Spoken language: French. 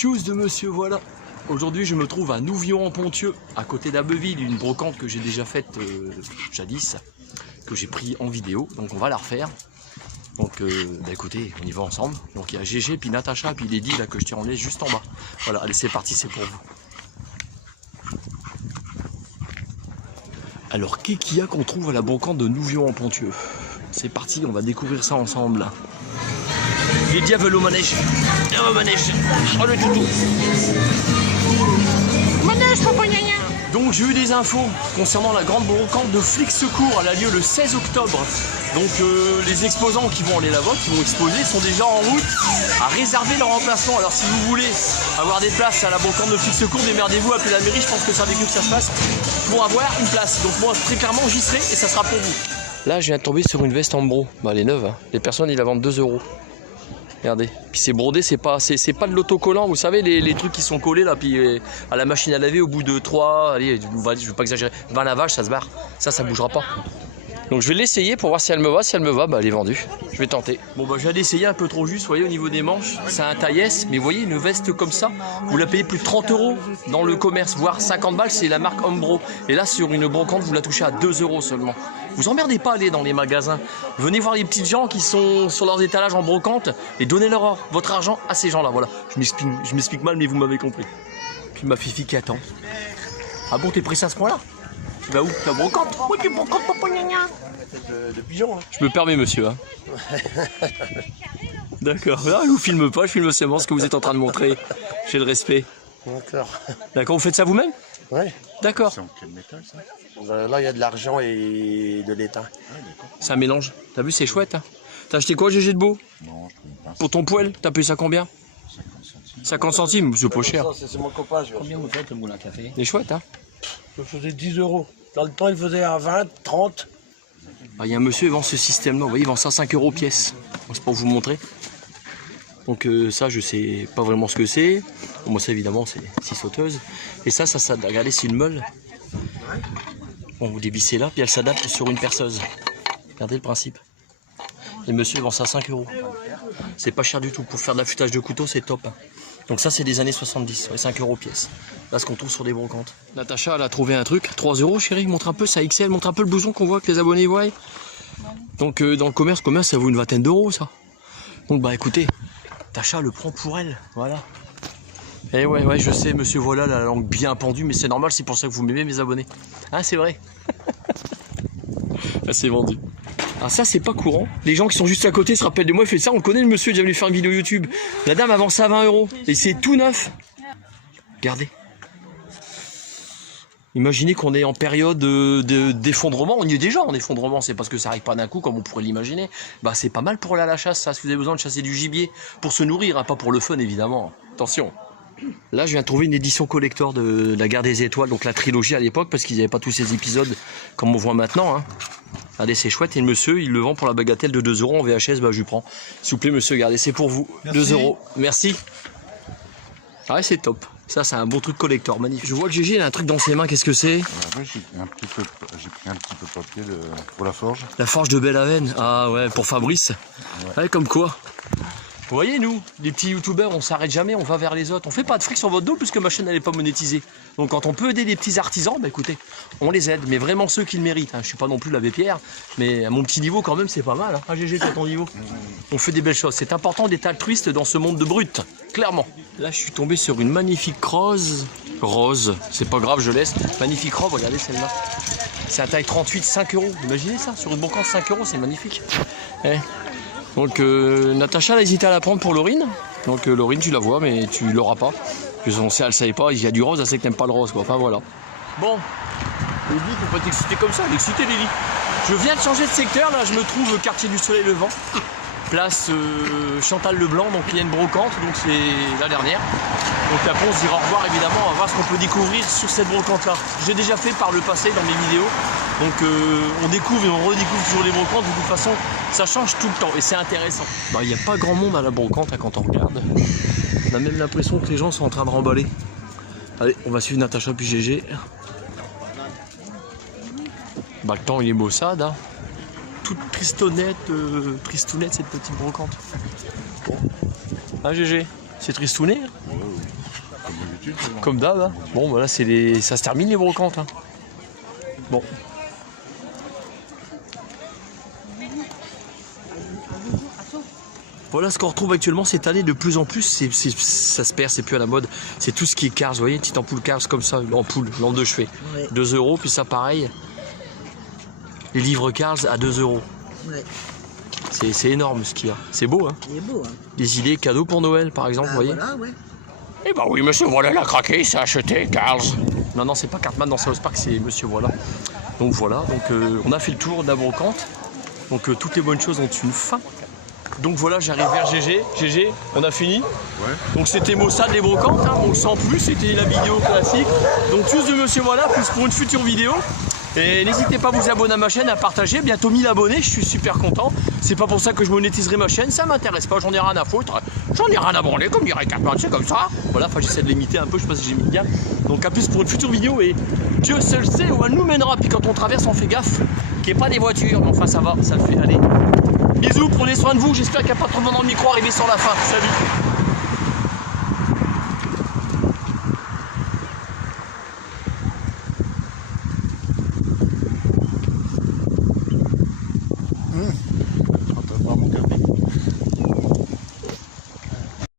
Tchuss de monsieur, voilà. Aujourd'hui, je me trouve à Nouvion-en-Ponthieu, à côté d'Abbeville, une brocante que j'ai déjà faite jadis, que j'ai pris en vidéo, donc on va la refaire. Donc, bah écoutez, on y va ensemble. Donc il y a GG, puis Natacha, puis Lady là que je tiens en laisse juste en bas. Voilà, allez, c'est parti, c'est pour vous. Alors, qu'est-ce qu'il y a qu'on trouve à la brocante de Nouvion-en-Ponthieu? C'est parti, on va découvrir ça ensemble. Les diables au manège. Au manège. Oh le toutou. Manège, papa gna. Donc j'ai eu des infos concernant la grande brocante de Flics Secours. Elle a lieu le 16 octobre. Donc les exposants qui vont aller là-bas, qui vont exposer, sont déjà en route à réserver leur emplacement. Alors si vous voulez avoir des places à la brocante de Flics Secours, démerdez-vous, appelez la mairie, je pense que c'est avec eux que ça se passe, pour avoir une place. Donc moi très clairement j'y serai et ça sera pour vous. Là je viens de tomber sur une veste en bro. Bah elle est neuve, hein. Les personnes ils la vendent 2 €. Regardez, puis c'est brodé, c'est pas de l'autocollant, vous savez, les trucs qui sont collés là, puis à la machine à laver au bout de 3, allez, je veux pas exagérer, 20 lavages, ça se barre, ça bougera pas. Donc je vais l'essayer pour voir si elle me va, bah elle est vendue, je vais tenter. Bon bah j'ai essayé un peu trop juste, vous voyez au niveau des manches, c'est un taille S, mais vous voyez une veste comme ça, vous la payez plus de 30 € dans le commerce, voire 50 balles, c'est la marque Umbro. Et là sur une brocante, vous la touchez à 2 € seulement. Vous emmerdez pas à aller dans les magasins. Venez voir les petites gens qui sont sur leurs étalages en brocante et donnez votre argent à ces gens-là. Voilà. Je m'explique mal, mais vous m'avez compris. Puis ma fifi qui attend. Ah bon, t'es pressé à ce point-là? Tu vas où? La brocante? Oui, tu brocante, papa gna. De pigeon. Hein. Je me permets, monsieur. Hein. D'accord. Ah, je vous filme pas, je filme seulement ce que vous êtes en train de montrer. J'ai le respect. D'accord. D'accord, vous faites ça vous-même? Oui. D'accord. C'est en quel métal ça? Là, il y a de l'argent et de l'étain. C'est un mélange. T'as vu, c'est chouette. Hein. T'as acheté quoi, GG de beau? Non, je trouve pas. Pour ton poêle, t'as payé ça combien? 50 centimes, c'est pas cher. C'est mon copain. Combien vous faites le moulin à café? Il est chouette, hein? Je faisais 10 €. Dans le temps, il faisait à 20, 30. Il y a un monsieur qui vend ce système-là, vous voyez, il vend ça à 5 € pièce. C'est pour vous montrer. Donc ça, je sais pas vraiment ce que c'est. Bon, moi, ça, évidemment, c'est 6 sauteuses. Et ça, regardez, c'est une meule. Bon, vous dévissez là, puis elle s'adapte sur une perceuse. Regardez le principe. Et monsieur vend ça à 5 €. C'est pas cher du tout. Pour faire de l'affûtage de couteau, c'est top. Hein. Donc ça, c'est des années 70, ouais, 5 € pièce. Là, ce qu'on trouve sur des brocantes. Natacha, elle a trouvé un truc. 3 €, chérie. Montre un peu, ça XL. Montre un peu le blouson qu'on voit, que les abonnés voient. Donc dans le commerce, combien ça vaut? Une vingtaine d'euros, ça. Donc bah écoutez, Natacha le prend pour elle. Voilà. Et ouais, je sais, monsieur, voilà, la langue bien pendue, mais c'est normal, c'est pour ça que vous m'aimez, mes abonnés. Hein, c'est vrai. Là, c'est vendu. Alors ça, c'est pas courant. Les gens qui sont juste à côté se rappellent de moi, il fait ça, on le connaît, le monsieur, il est déjà venu faire une vidéo YouTube. La dame avance ça à 20 €, et c'est tout neuf. Regardez. Imaginez qu'on est en période d'effondrement, on y est déjà en effondrement, c'est parce que ça arrive pas d'un coup comme on pourrait l'imaginer. Bah c'est pas mal pour aller à la chasse, ça, si vous avez besoin de chasser du gibier, pour se nourrir, hein, pas pour le fun évidemment. Attention. Là, je viens de trouver une édition collector de la Guerre des Étoiles, donc la trilogie à l'époque, parce qu'ils n'avaient pas tous ces épisodes comme on voit maintenant. Hein. Regardez, c'est chouette. Et le monsieur, il le vend pour la bagatelle de 2 € en VHS, bah je lui prends. S'il vous plaît, monsieur, regardez, c'est pour vous. Merci. 2 €. Merci. Ah ouais, c'est top. Ça, c'est un bon truc collector, magnifique. Je vois que GG, il a un truc dans ses mains, qu'est-ce que c'est? Ouais, j'ai pris un petit peu de papier pour la forge. La forge de Bellavenne. Ah ouais, pour Fabrice. Ouais, comme quoi. Vous voyez, nous, les petits youtubeurs, on s'arrête jamais, on va vers les autres. On fait pas de fric sur votre dos puisque ma chaîne n'est pas monétisée. Donc quand on peut aider les petits artisans, bah écoutez, on les aide. Mais vraiment ceux qui le méritent. Hein. Je suis pas non plus l'abbé Pierre, mais à mon petit niveau quand même, c'est pas mal. Hein. Ah GG, à ton niveau. On fait des belles choses. C'est important d'être altruiste dans ce monde de brut, clairement. Là, je suis tombé sur une magnifique rose. Rose, c'est pas grave, je laisse. Magnifique robe, regardez celle-là. C'est un taille 38, 5 €. Imaginez ça, sur une brocante 5 €, c'est magnifique. Eh. Donc Natacha a hésité à la prendre pour Laurine. Donc Laurine, tu la vois, mais tu l'auras pas. Parce qu'on sait, elle savait pas, il y a du rose, elle sait que t'aimes pas le rose, quoi. Enfin voilà. Bon, Lily, faut pas t'exciter comme ça, l'exciter Lily. Je viens de changer de secteur, là je me trouve quartier du Soleil Levant. Place Chantal Leblanc, donc il y a une brocante, donc c'est la dernière. Donc après on se dira au revoir évidemment, on va voir ce qu'on peut découvrir sur cette brocante là. J'ai déjà fait par le passé dans mes vidéos. Donc on découvre et on redécouvre toujours les brocantes, de toute façon ça change tout le temps et c'est intéressant. Bah il n'y a pas grand monde à la brocante hein, quand on regarde. On a même l'impression que les gens sont en train de remballer. Allez, on va suivre Natacha puis GG. Bah le temps il est maussade hein. Toute tristounette cette petite brocante. Bon. Ah GG, c'est tristouné hein. d'habitude. Mais bon. Comme d'hab. Hein. Bon, voilà, ça se termine les brocantes. Hein. Bon. Voilà ce qu'on retrouve actuellement cette année de plus en plus, ça se perd, c'est plus à la mode. C'est tout ce qui est Cars, vous voyez, une petite ampoule Cars comme ça, l'ampoule, lampe de chevet. Ouais. 2 €, puis ça pareil. Les livres Cars à 2 €. Ouais. C'est énorme ce qu'il y a. C'est beau, hein. Il est beau, hein. Des idées cadeaux pour Noël, par exemple, Ah, vous voyez. voilà, ouais. Eh ben oui, monsieur Voilà, il a craqué, il s'est acheté Cars. Non, non, c'est pas Cartman dans South Park, c'est monsieur Voilà. Donc voilà, on a fait le tour de la brocante. Donc toutes les bonnes choses ont une fin. Donc voilà, j'arrive vers GG. GG, on a fini. Ouais. Donc c'était Mossad les brocantes, hein, donc sans plus, c'était la vidéo classique. Donc tous de monsieur Voilà, plus pour une future vidéo. Et n'hésitez pas à vous abonner à ma chaîne, à partager. Bientôt 1000 abonnés, je suis super content. C'est pas pour ça que je monétiserai ma chaîne, ça m'intéresse pas, j'en ai rien à foutre. J'en ai rien à branler, comme dirait Cartman, c'est comme ça. Voilà, enfin j'essaie de l'imiter un peu, je sais pas si j'ai mis bien. Donc à plus pour une future vidéo et Dieu seul sait où elle nous mènera. Puis quand on traverse, on fait gaffe qu'il n'y ait pas des voitures. Mais enfin ça va, ça le fait. Allez, bisous, prenez soin de vous. J'espère qu'il n'y a pas trop de monde dans le micro arrivé sur la fin. Salut.